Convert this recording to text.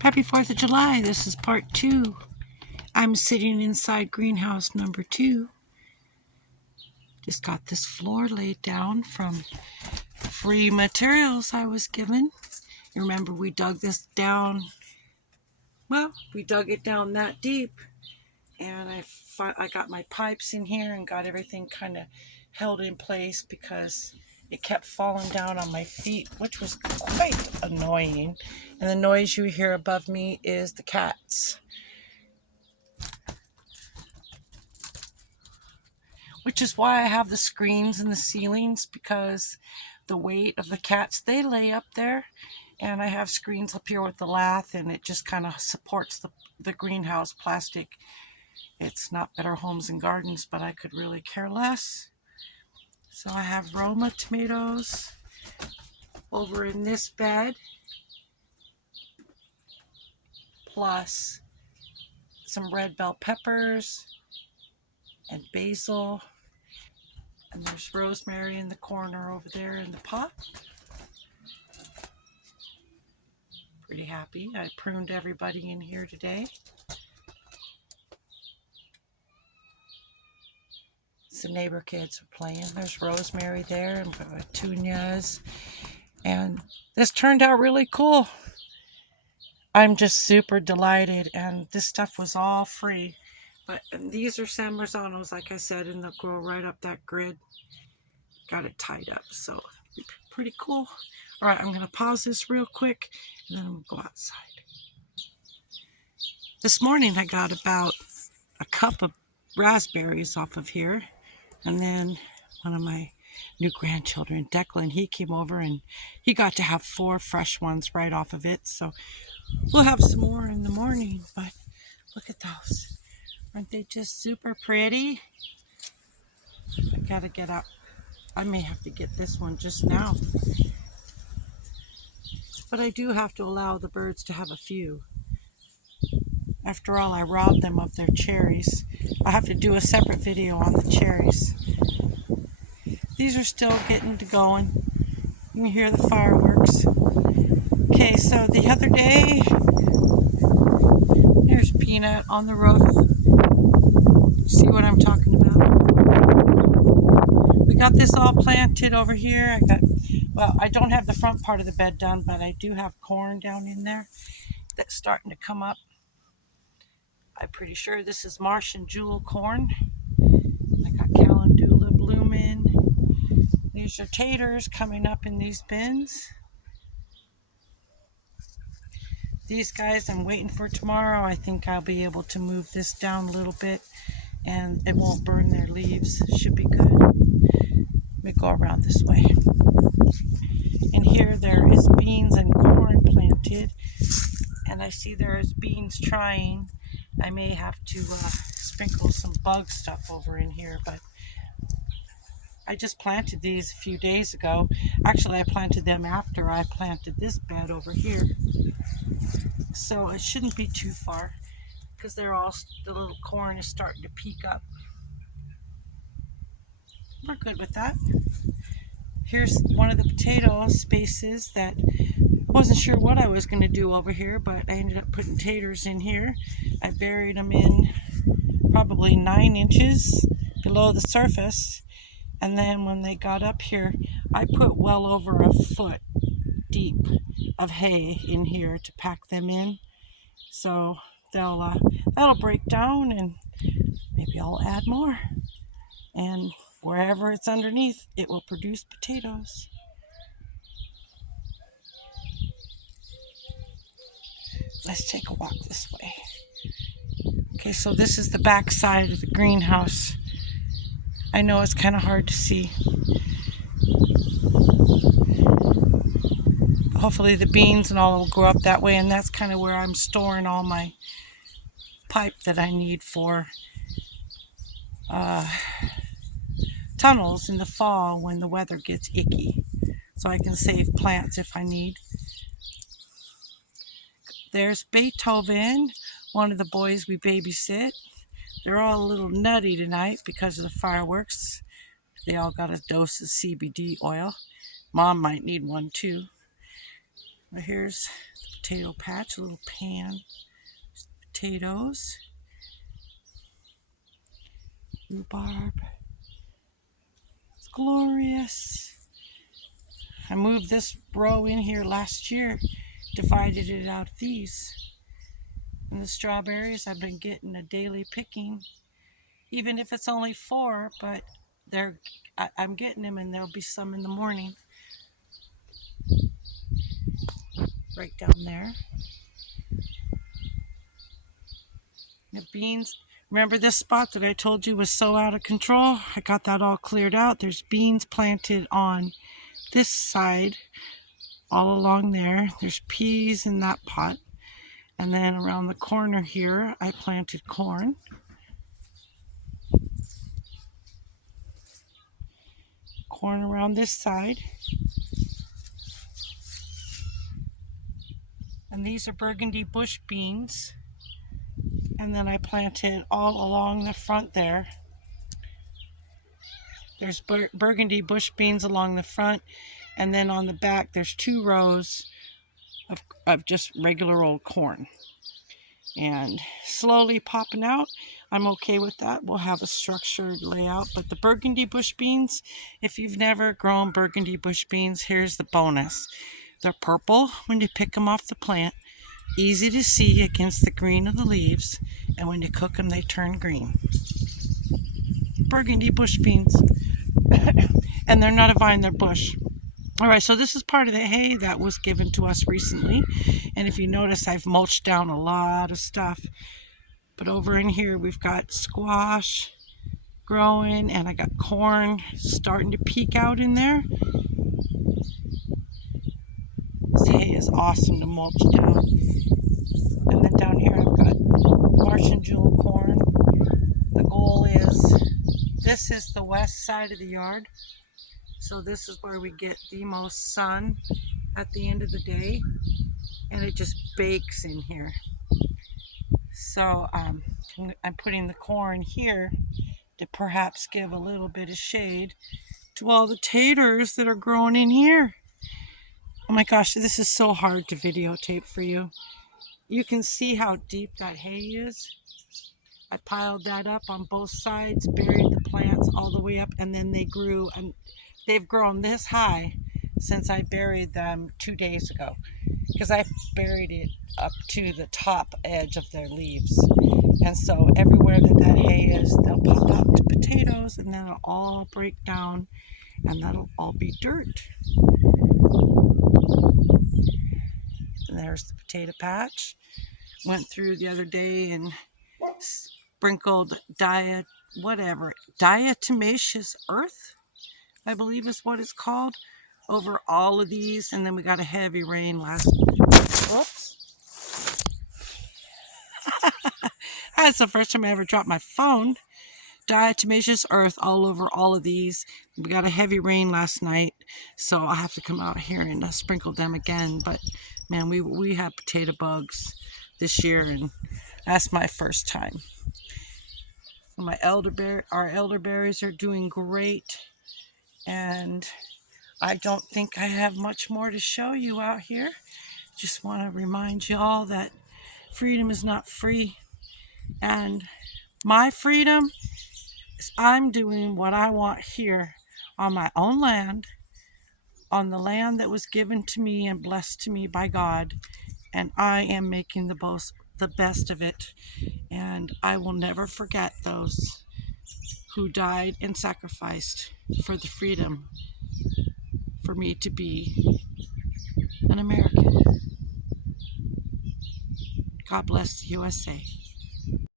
Happy 4th of July. This is part 2. I'm sitting inside greenhouse number 2. Just got this floor laid down from free materials I was given. You remember we dug this down, we dug it down that deep, and I got my pipes in here and got everything kind of held in place because it kept falling down on my feet, which was quite annoying. And the noise you hear above me is the cats, which is why I have the screens in the ceilings, because the weight of the cats, they lay up there, and I have screens up here with the lath, and it just kind of supports the greenhouse plastic. It's not Better Homes and Gardens, but I could really care less. So I have Roma tomatoes over in this bed, plus some red bell peppers and basil. And there's rosemary in the corner over there in the pot. Pretty happy. I pruned everybody in here today. Some neighbor kids are playing. There's rosemary there and petunias. And this turned out really cool. I'm just super delighted. And this stuff was all free. And these are San Marzanos, like I said, and they'll grow right up that grid. Got it tied up, so pretty cool. All right, I'm going to pause this real quick, and then I'm going to go outside. This morning I got about a cup of raspberries off of here, and then one of my new grandchildren, Declan, he came over and he got to have 4 fresh ones right off of it, so we'll have some more in the morning. But look at those. Aren't they just super pretty? I gotta get up. I may have to get this one just now. But I do have to allow the birds to have a few. After all, I robbed them of their cherries. I'll have to do a separate video on the cherries. These are still getting to going. You can hear the fireworks. Okay, so the other day, there's Peanut on the roof. See what I'm talking about? We got this all planted over here. I don't have the front part of the bed done, but I do have corn down in there that's starting to come up. I'm pretty sure this is Martian Jewel corn. I got calendula blooming. These are taters coming up in these bins. These guys I'm waiting for tomorrow. I think I'll be able to move this down a little bit and it won't burn their leaves. Should be good. Let me go around this way. And here there is beans and corn planted. And I see there is beans trying. I may have to sprinkle some bug stuff over in here, but I just planted these a few days ago. Actually, I planted them after I planted this bed over here. So it shouldn't be too far because the little corn is starting to peak up. We're good with that. Here's one of the potato spaces that I wasn't sure what I was going to do over here, but I ended up putting taters in here. I buried them in probably 9 inches below the surface. And then when they got up here, I put well over a foot deep of hay in here to pack them in. So that'll break down, and maybe I'll add more. And wherever it's underneath, it will produce potatoes. Let's take a walk this way. Okay, so this is the back side of the greenhouse. I know it's kind of hard to see. Hopefully the beans and all will grow up that way, and that's kind of where I'm storing all my pipe that I need for tunnels in the fall when the weather gets icky, so I can save plants if I need. There's Beethoven, one of the boys we babysit. They're all a little nutty tonight because of the fireworks. They all got a dose of CBD oil. Mom might need one too. Here's the potato patch, a little pan. Potatoes, rhubarb. It's glorious. I moved this row in here last year, divided it out these. And the strawberries, I've been getting a daily picking, even if it's only 4, but I'm getting them, and there'll be some in the morning. Right down there. The beans. Remember this spot that I told you was so out of control? I got that all cleared out. There's beans planted on this side, all along there. There's peas in that pot. And then around the corner here, I planted corn. Corn around this side. And these are burgundy bush beans. And then I planted all along the front there. There's burgundy bush beans along the front. And then on the back, there's 2 rows of just regular old corn. And slowly popping out. I'm okay with that. We'll have a structured layout. But the burgundy bush beans, if you've never grown burgundy bush beans, here's the bonus. They're purple when you pick them off the plant. Easy to see against the green of the leaves. And when you cook them, they turn green. Burgundy bush beans. And they're not a vine, they're bush. All right, so this is part of the hay that was given to us recently. And if you notice, I've mulched down a lot of stuff. But over in here, we've got squash growing, and I got corn starting to peek out in there. This hay is awesome to mulch down. And then down here, I've got March and Jewel corn. The goal is, this is the west side of the yard. So this is where we get the most sun at the end of the day, and it just bakes in here. So I'm putting the corn here to perhaps give a little bit of shade to all the taters that are growing in here. Oh my gosh, this is so hard to videotape for you. You can see how deep that hay is. I piled that up on both sides, buried the plants all the way up, and then they grew, and they've grown this high since I buried them 2 days ago, because I buried it up to the top edge of their leaves. And so everywhere that hay is, they'll pop up to potatoes, and then it'll all break down, and that'll all be dirt. And there's the potato patch. Went through the other day and sprinkled diatomaceous earth, I believe is what it's called, over all of these. And then we got a heavy rain last night. Whoops. That's the first time I ever dropped my phone. Diatomaceous earth all over all of these. We got a heavy rain last night, so I'll have to come out here and sprinkle them again. But man, we had potato bugs this year, and that's my first time. Our elderberries are doing great, and I don't think I have much more to show you out here. Just want to remind y'all that freedom is not free, and my freedom is I'm doing what I want here on my own land, on the land that was given to me and blessed to me by God, and I am making the best of it. And I will never forget those who died and sacrificed for the freedom for me to be an American. God bless the USA.